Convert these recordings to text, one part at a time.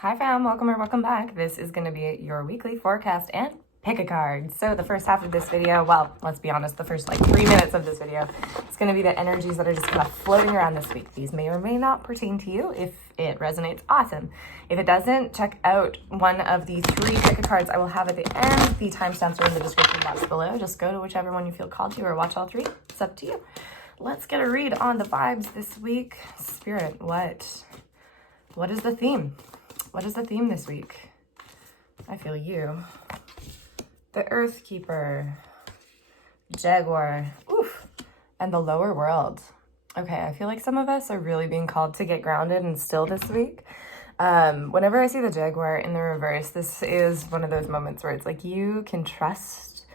Hi fam, welcome or welcome back. This is going to be your weekly forecast and pick a card. So the first half of this video, well, let's be honest, the first 3 minutes of this video, it's going to be the energies that are just kind of floating around this week. These may or may not pertain to you. If it resonates, awesome. If it doesn't, check out one of the 3 pick a cards I will have at the end. The timestamps are in the description box below. Just go to whichever one you feel called to or watch all 3. It's up to you. Let's get a read on the vibes this week. Spirit, what is the theme? What is the theme this week? I feel you. The Earth Keeper, Jaguar, oof, and the Lower World. Okay, I feel like some of us are really being called to get grounded and still this week. Whenever I see the Jaguar in the reverse, this is one of those moments where it's like you can trust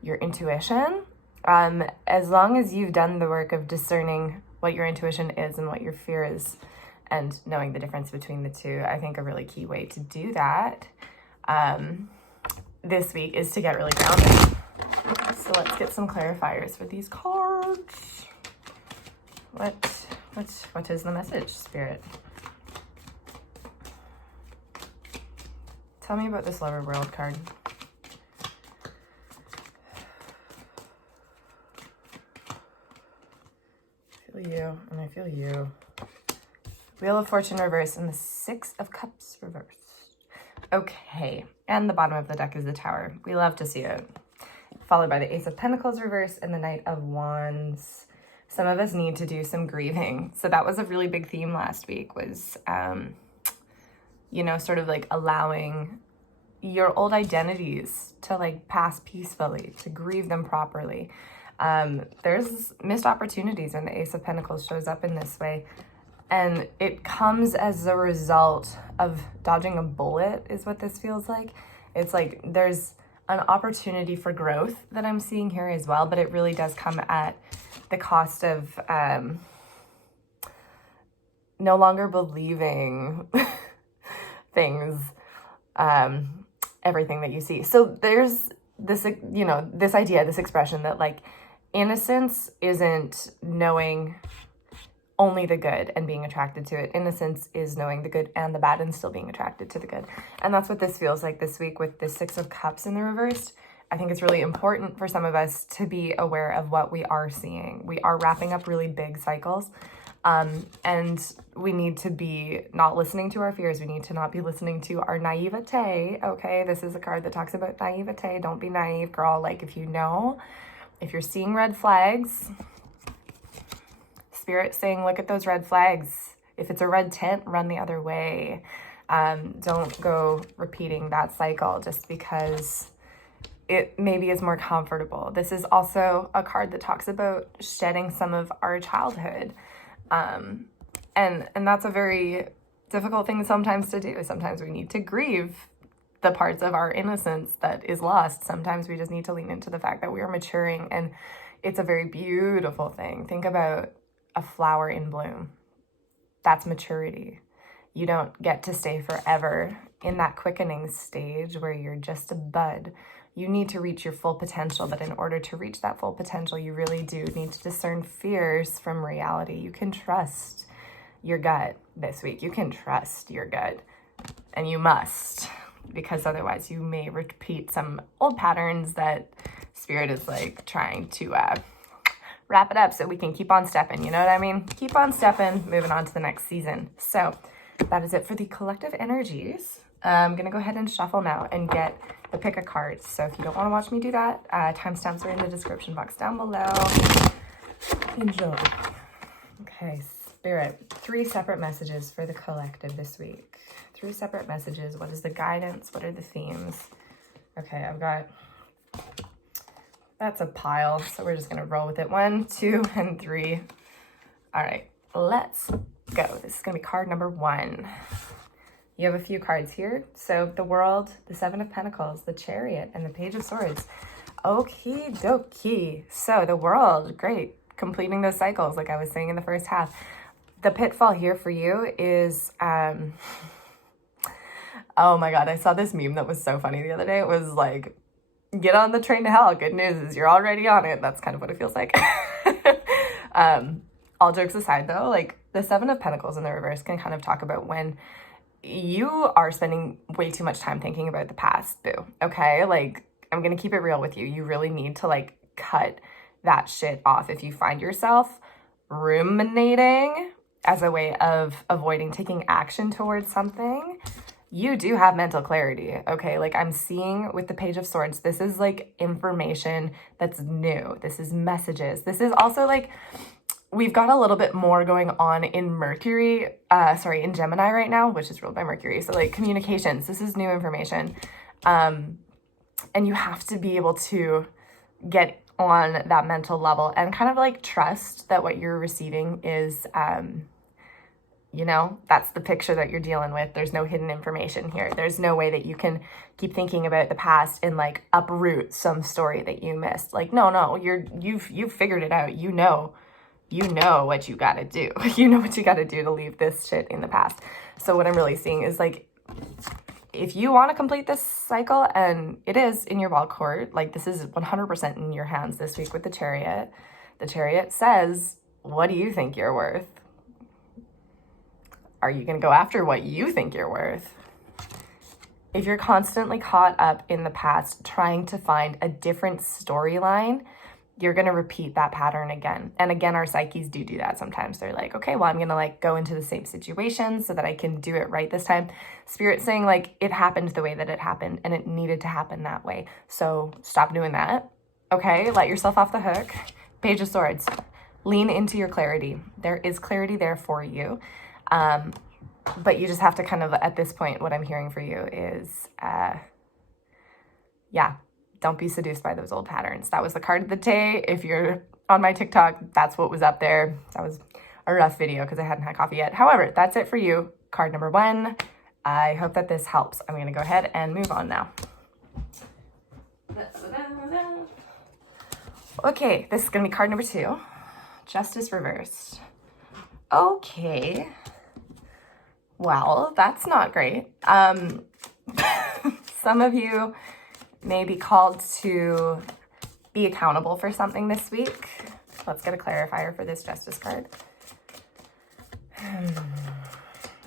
your intuition. As long as you've done the work of discerning what your intuition is and what your fear is, and knowing the difference between the two, I think a really key way to do that this week is to get really grounded. So let's get some clarifiers for these cards. What is the message, Spirit? Tell me about this Lower World card. I feel you, and I feel you. Wheel of Fortune reversed and the 6 of Cups reversed. Okay, and the bottom of the deck is the Tower. We love to see it. Followed by the Ace of Pentacles reversed and the Knight of Wands. Some of us need to do some grieving. So that was a really big theme last week was, sort of like allowing your old identities to pass peacefully, to grieve them properly. There's missed opportunities when the Ace of Pentacles shows up in this way. And it comes as a result of dodging a bullet is what this feels like. It's like there's an opportunity for growth that I'm seeing here as well, but it really does come at the cost of no longer believing things, everything that you see. So there's this, this idea, this expression that innocence isn't knowing only the good and being attracted to it. Innocence is knowing the good and the bad and still being attracted to the good. And that's what this feels like this week with the 6 of Cups in the reversed. I think it's really important for some of us to be aware of what we are seeing. We are wrapping up really big cycles. And we need to be not listening to our fears. We need to not be listening to our naivete. Okay, this is a card that talks about naivete. Don't be naive, girl. If you're seeing red flags, Spirit saying, look at those red flags. If it's a red tent, run the other way. Don't go repeating that cycle just because it maybe is more comfortable. This is also a card that talks about shedding some of our childhood. And that's a very difficult thing sometimes to do. Sometimes we need to grieve the parts of our innocence that is lost. Sometimes we just need to lean into the fact that we are maturing, and it's a very beautiful thing. Think about a flower in bloom. That's maturity. You don't get to stay forever in that quickening stage where you're just a bud. You need to reach your full potential, but in order to reach that full potential, you really do need to discern fears from reality. You can trust your gut this week. You can trust your gut, and you must, because otherwise you may repeat some old patterns that Spirit is trying to wrap it up so we can keep on stepping, you know what I mean? Keep on stepping, moving on to the next season. So that is it for the collective energies. I'm going to go ahead and shuffle now and get the pick a card. So if you don't want to watch me do that, timestamps are in the description box down below. Enjoy. Okay, Spirit, 3 separate messages for the collective this week. 3 separate messages. What is the guidance? What are the themes? Okay, I've got... That's a pile, so we're just going to roll with it. 1, 2, and 3. All right, let's go. This is going to be card number 1. You have a few cards here. So the World, the 7 of Pentacles, the Chariot, and the Page of Swords. Okie dokie. So the World, great. Completing those cycles, like I was saying in the first half. The pitfall here for you is... oh my God, I saw this meme that was so funny the other day. It was get on the train to hell. Good news is you're already on it. That's kind of what it feels like. All jokes aside though, the 7 of Pentacles in the reverse can kind of talk about when you are spending way too much time thinking about the past, boo. Okay? Like, I'm gonna keep it real with you. You really need to like cut that shit off. If you find yourself ruminating as a way of avoiding taking action towards something, you do have mental clarity, okay? Like I'm seeing with the Page of Swords, this is like information that's new. This is messages. This is also like, we've got a little bit more going on in Mercury, in Gemini right now, which is ruled by Mercury. So like communications, this is new information. And you have to be able to get on that mental level and kind of like trust that what you're receiving is, you know, that's the picture that you're dealing with. There's no hidden information here. There's no way that you can keep thinking about the past and like uproot some story that you missed. Like, no, you've figured it out. You know what you got to do. You know what you got to do to leave this shit in the past. So what I'm really seeing is like, if you want to complete this cycle, and it is in your ball court, like this is 100% in your hands this week with the Chariot. The Chariot says, what do you think you're worth? Are you going to go after what you think you're worth? If you're constantly caught up in the past, trying to find a different storyline, you're going to repeat that pattern again. And again, our psyches do that sometimes. They're like, okay, well, I'm going to like go into the same situation so that I can do it right this time. Spirit saying like, it happened the way that it happened and it needed to happen that way. So stop doing that. Okay. Let yourself off the hook. Page of Swords, lean into your clarity. There is clarity there for you. But you just have to kind of, at this point, what I'm hearing for you is, don't be seduced by those old patterns. That was the card of the day. If you're on my TikTok, that's what was up there. That was a rough video because I hadn't had coffee yet. However, that's it for you. Card number 1. I hope that this helps. I'm going to go ahead and move on now. Okay, this is going to be card number 2. Justice reversed. Okay. Well, that's not great. Some of you may be called to be accountable for something this week. Let's get a clarifier for this Justice card.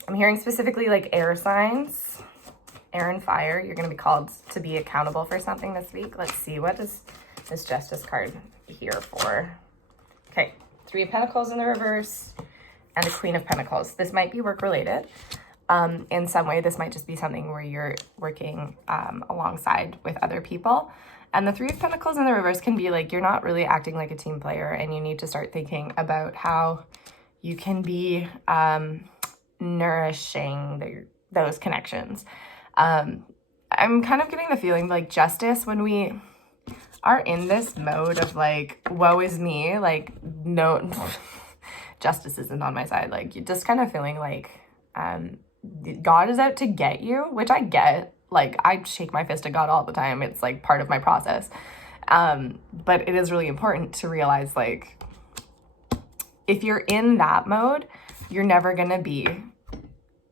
I'm hearing specifically like air signs, air and fire. You're going to be called to be accountable for something this week. Let's see, what is this Justice card here for? Okay, 3 of Pentacles in the reverse and the Queen of Pentacles. This might be work related. In some way, this might just be something where you're working alongside with other people. And the 3 of Pentacles in the reverse can be like, you're not really acting like a team player and you need to start thinking about how you can be nourishing those connections. I'm kind of getting the feeling like justice, when we are in this mode of like, woe is me, like, no, justice isn't on my side. Like, you're just kind of feeling like God is out to get you, which I get. Like, I shake my fist at God all the time. It's like part of my process. But it is really important to realize, like, if you're in that mode, you're never going to be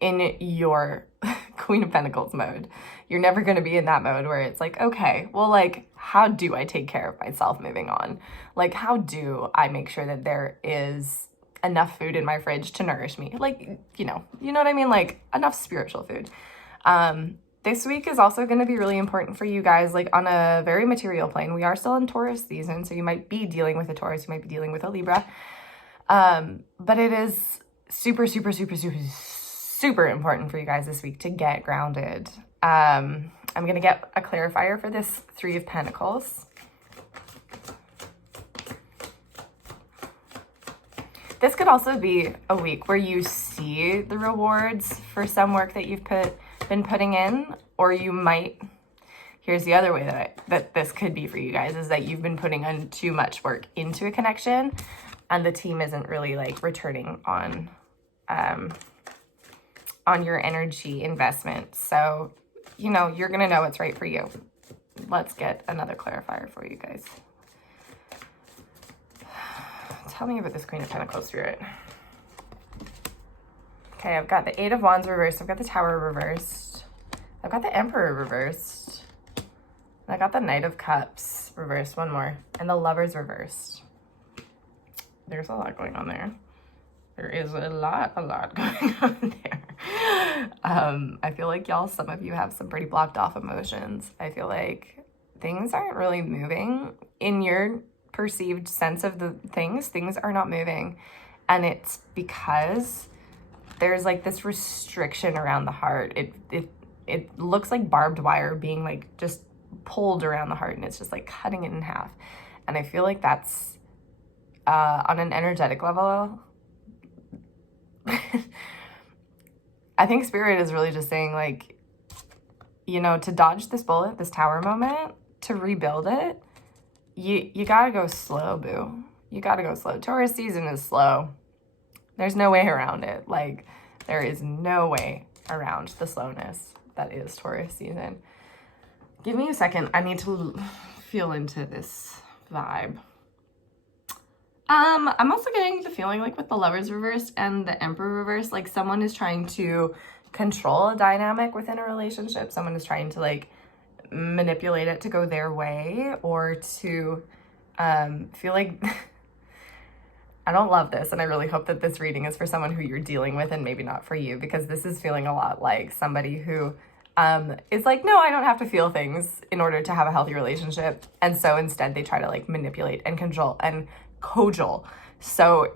in your Queen of Pentacles mode. You're never going to be in that mode where it's like, okay, well, like, how do I take care of myself moving on? Like, how do I make sure that there is enough food in my fridge to nourish me? Like, you know what I mean? Like, enough spiritual food. This week is also going to be really important for you guys, like on a very material plane. We are still in Taurus season, so you might be dealing with a Taurus, you might be dealing with a Libra. But it is super, super, super, super, super important for you guys this week to get grounded. I'm going to get a clarifier for this 3 of Pentacles. This could also be a week where you see the rewards for some work that you've been putting in, or you might, here's the other way that this could be for you guys, is that you've been putting in too much work into a connection and the team isn't really like returning on your energy investment. So, you're going to know what's right for you. Let's get another clarifier for you guys. Tell me about this Queen of Pentacles, Spirit. Okay, I've got the 8 of Wands reversed. I've got the Tower reversed. I've got the Emperor reversed. And I got the Knight of Cups reversed. One more. And the Lovers reversed. There's a lot going on there. There is a lot going on there. I feel like y'all, some of you have some pretty blocked off emotions. I feel like things aren't really moving in your perceived sense of the things. Things are not moving. And it's because there's like this restriction around the heart. It looks like barbed wire being like just pulled around the heart, and it's just like cutting it in half. And I feel like that's on an energetic level. I think Spirit is really just saying, like, you know, to dodge this bullet, this tower moment, to rebuild it, you gotta go slow, boo. You gotta go slow. Taurus season is slow. There's no way around it. Like, there is no way around the slowness that is Taurus season. Give me a second. I need to feel into this vibe. I'm also getting the feeling, like, with the Lovers reversed and the Emperor reversed, like someone is trying to control a dynamic within a relationship. Someone is trying to, like, manipulate it to go their way, or to feel like I don't love this, and I really hope that this reading is for someone who you're dealing with and maybe not for you, because this is feeling a lot like somebody who is like, no, I don't have to feel things in order to have a healthy relationship. And so instead they try to, like, manipulate and control and cajole. So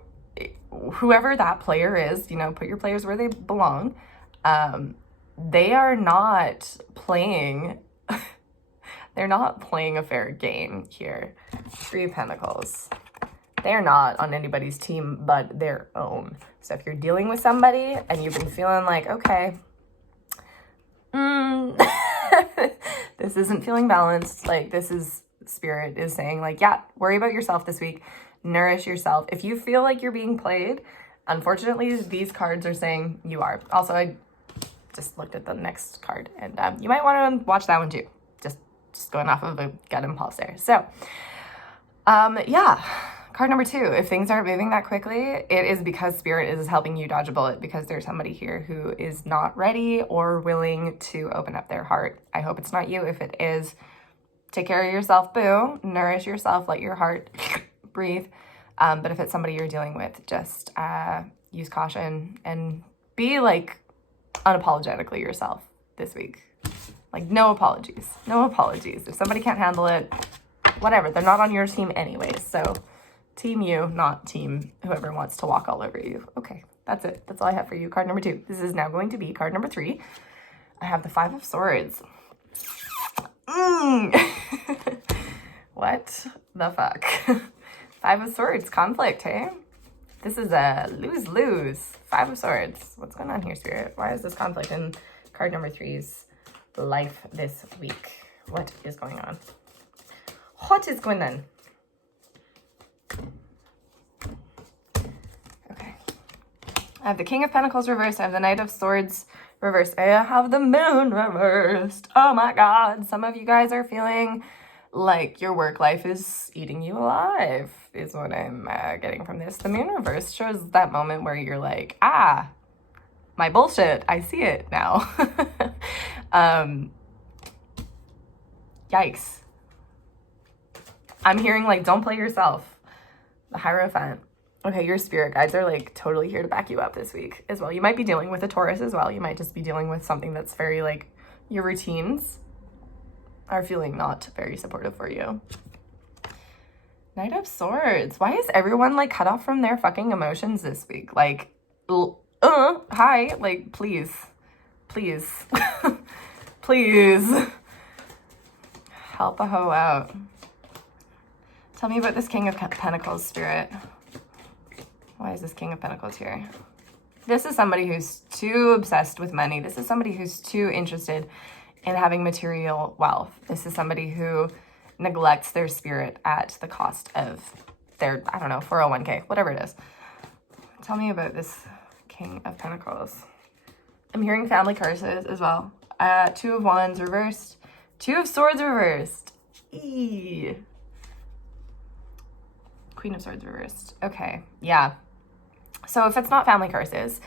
whoever that player is, you know, put your players where they belong. They are not playing, they're not playing a fair game here. Three of Pentacles. They're not on anybody's team but their own. So if you're dealing with somebody and you've been feeling like, okay, this isn't feeling balanced, like, this is, Spirit is saying, like, yeah, worry about yourself this week. Nourish yourself. If you feel like you're being played, unfortunately, these cards are saying you are. Also, I just looked at the next card, and you might want to watch that one too. Just going off of a gut impulse there. So, yeah. Card number 2, if things aren't moving that quickly, it is because Spirit is helping you dodge a bullet, because there's somebody here who is not ready or willing to open up their heart. I hope it's not you. If it is, take care of yourself, boo. Nourish yourself, let your heart breathe. But if it's somebody you're dealing with, just use caution and be, like, unapologetically yourself this week. Like, no apologies. No apologies. If somebody can't handle it, whatever. They're not on your team anyways, so team you, not team whoever wants to walk all over you. Okay, that's it. That's all I have for you. Card number 2. This is now going to be card number 3. I have the 5 of Swords. What the fuck? 5 of Swords, conflict, hey? This is a lose-lose. 5 of Swords. What's going on here, Spirit? Why is this conflict in card number 3's life this week? What is going on? What is going on? Okay. I have the King of Pentacles reversed. I have the Knight of Swords reversed. I have the Moon reversed. Oh my God. Some of you guys are feeling like your work life is eating you alive, is what I'm getting from this. The Moon reversed shows that moment where you're like, ah, my bullshit. I see it now. Yikes. I'm hearing, like, don't play yourself. The Hierophant. Okay, your spirit guides are, like, totally here to back you up this week as well. You might be dealing with a Taurus as well. You might just be dealing with something that's very, like, your routines are feeling not very supportive for you. Knight of Swords. Why is everyone, like, cut off from their fucking emotions this week? Like, hi, like, please, please, please help a hoe out. Tell me about this King of Pentacles, Spirit. Why is this King of Pentacles here? This is somebody who's too obsessed with money. This is somebody who's too interested in having material wealth. This is somebody who neglects their spirit at the cost of their, I don't know, 401k, whatever it is. Tell me about this King of Pentacles. I'm hearing family curses as well. 2 of Wands reversed. 2 of Swords reversed. Eee. Queen of Swords reversed. Okay, yeah. So if it's not family curses,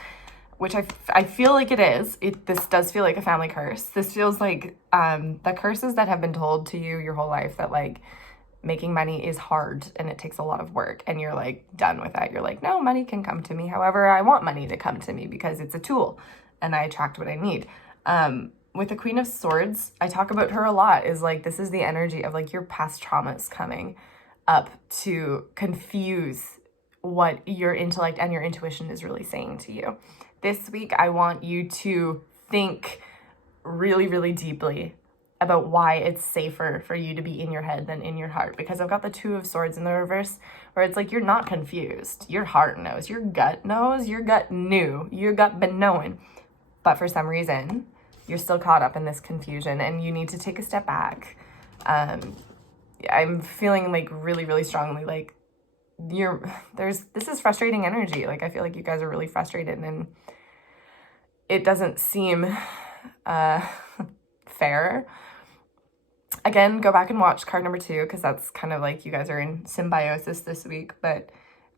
which I feel like it is, this does feel like a family curse. This feels like the curses that have been told to you your whole life, that, like, making money is hard and it takes a lot of work, and you're, like, done with that. You're like, no, money can come to me however I want money to come to me, because it's a tool. and I attract what I need. With the Queen of Swords, I talk about her a lot, is like, this is the energy of like your past traumas coming up to confuse what your intellect and your intuition is really saying to you. This week, I want you to think really, really deeply about why it's safer for you to be in your head than in your heart. Because I've got the Two of Swords in the reverse, where it's like, you're not confused. Your heart knows, your gut knows, your gut knew, your gut been knowing. But for some reason, you're still caught up in this confusion and you need to take a step back. I'm feeling like really, really strongly like this is frustrating energy. Like, I feel like you guys are really frustrated and it doesn't seem fair. Again, go back and watch card number 2, because that's kind of like you guys are in symbiosis this week. But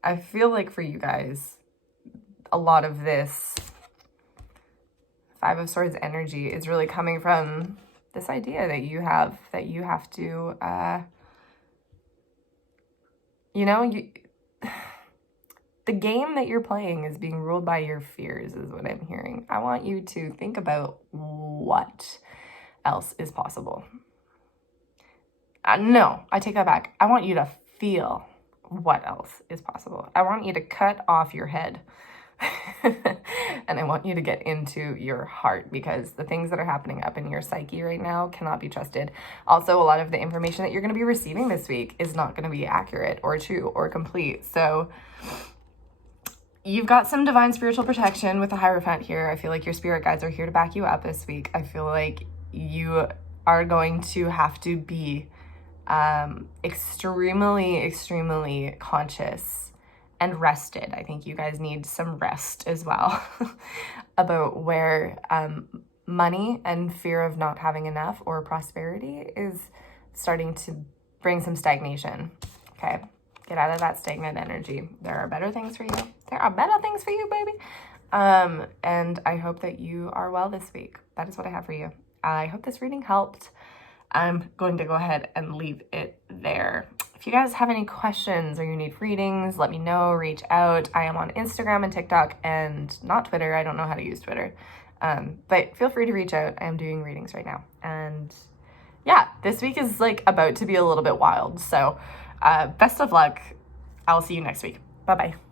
I feel like for you guys, a lot of this Five of Swords energy is really coming from this idea that you have to, the game that you're playing is being ruled by your fears, is what I'm hearing. I want you to think about what else is possible. No, I take that back. I want you to feel what else is possible. I want you to cut off your head. And I want you to get into your heart, because the things that are happening up in your psyche right now cannot be trusted. Also, a lot of the information that you're going to be receiving this week is not going to be accurate or true or complete. So you've got some divine spiritual protection with the Hierophant here. I feel like your spirit guides are here to back you up this week. I feel like you are going to have to be extremely conscious and rested. I think you guys need some rest as well about where money and fear of not having enough or prosperity is starting to bring some stagnation. Okay, get out of that stagnant energy. There are better things for you. There are better things for you, baby. And I hope that you are well this week. That is what I have for you. I hope this reading helped. I'm going to go ahead and leave it there. If you guys have any questions or you need readings, let me know, reach out. I am on Instagram and TikTok and not Twitter. I don't know how to use Twitter. But feel free to reach out. I am doing readings right now. And yeah, this week is like about to be a little bit wild. So best of luck. I'll see you next week. Bye-bye.